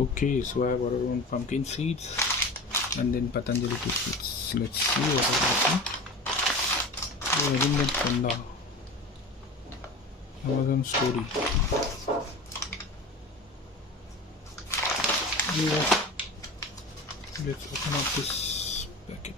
Okay, so I have our own pumpkin seeds and then Patanjali seeds. Let's see what I have. Oh, I didn't get Amazon story. Yeah. Let's open up this packet.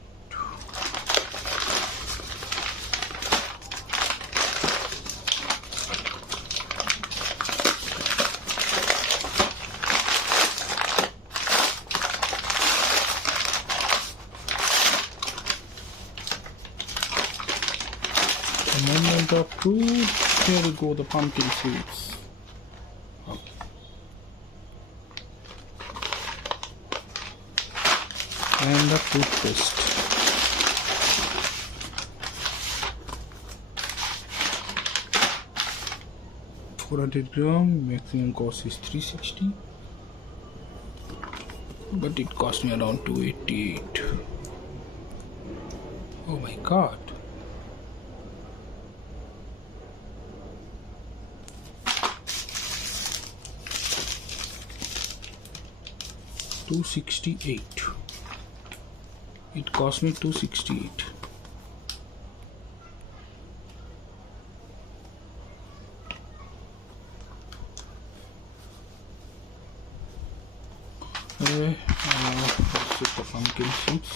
Moment of truth. Here we go, the pumpkin seeds. And the toothpaste. $400 maximum cost is $360, but it cost me around $288. Oh my god. $268. It cost me $268. Anyway, let's take the pumpkin seeds.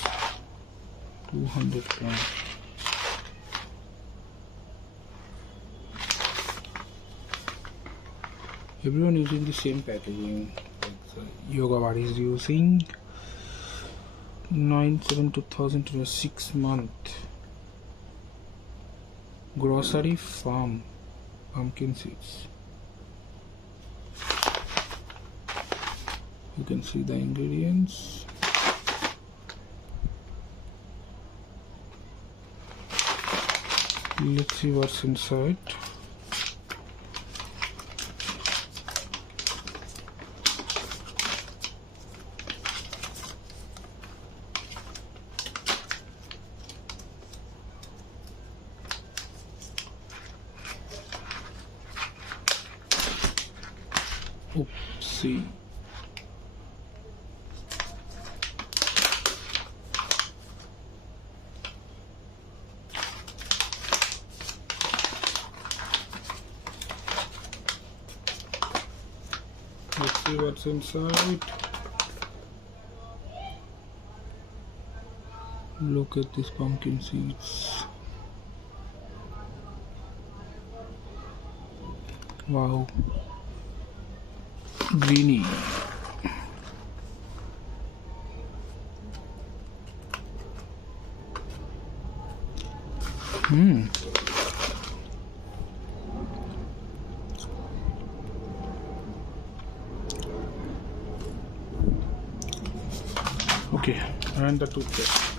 200 grams. Everyone using the same packaging. Yoga Bar is using 9/7/2000 6 month grocery farm pumpkin seeds. You can see the ingredients. Let's see what's inside. Oopsie. Let's see what's inside. Look at these pumpkin seeds. Wow. Greeny. Okay, and the toothpaste.